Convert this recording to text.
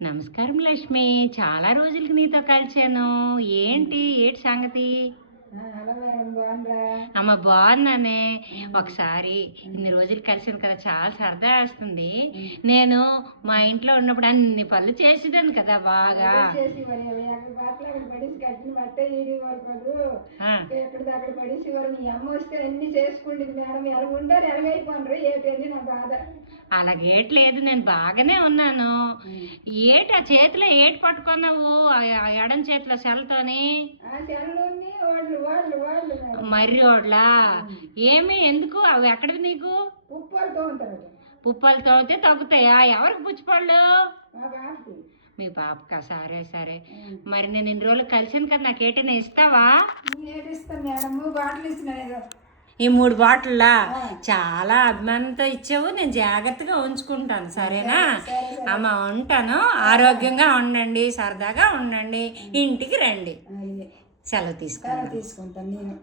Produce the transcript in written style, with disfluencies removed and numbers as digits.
నమస్కారం లక్ష్మి. చాలా రోజులకి నీతో కలిసాను. ఏంటి సంగతి? హలో మేడం, బాగుండ్రా? అమ్మ బాగున్నానే. ఒకసారి ఇన్ని రోజులు కలిసాను కదా, చాలా సరదా వేస్తుంది. నేను మా ఇంట్లో ఉన్నప్పుడు అన్ని పనులు చేసేదాన్ని కదా బాగా. చేసి మరి అక్కడ బట్టలు అక్కడ పడేసి కట్టిన బట్టే ఈడి వరకు ఆ, ఎక్కడిదక్కడ పడేసి వారు మీ అమ్మ వస్తే అన్ని చేసుకుంటుంది మేడం. ఎలాగుంటారు ఎలాగైపోండ్రు ఏంటని నా బాధ. అలాగేట్లేదు, నేను బాగానే ఉన్నాను. ఆ చేతిలో పట్టుకున్నావు? ఆ ఎడం చేతిలో సెలతోని ఆ సెల్లుని వాళ్ళు వాళ్ళు వాళ్ళు మర్రి ఓడ్లా? ఏమి ఎందుకు అవి ఎక్కడివి నీకు? ఉప్పలతో ఉంటారు. పుప్పలతో అయితే తగ్గుతాయా? ఎవరికి పుచ్చిపళ్ళు? మా బాబుకి. మీ పాపకా? సరే సరే. మరి నేను ఇన్ని రోజులు కలిసాను కదా, నాకేటైనా ఇస్తావా? నేను ఇస్తాను మేడం, బాటలు ఇస్తున్నాను. ఈ 3 బాటిల్లా? చాలా అభిమానంతో ఇచ్చావు, నేను జాగ్రత్తగా ఉంచుకుంటాను. సరేనా అమ్మ? ఉంటాను. ఆరోగ్యంగా ఉండండి, సరదాగా ఉండండి, ఇంటికి రండి. సెలవు తీసుకుంటాను తీసుకుంటాను నేను.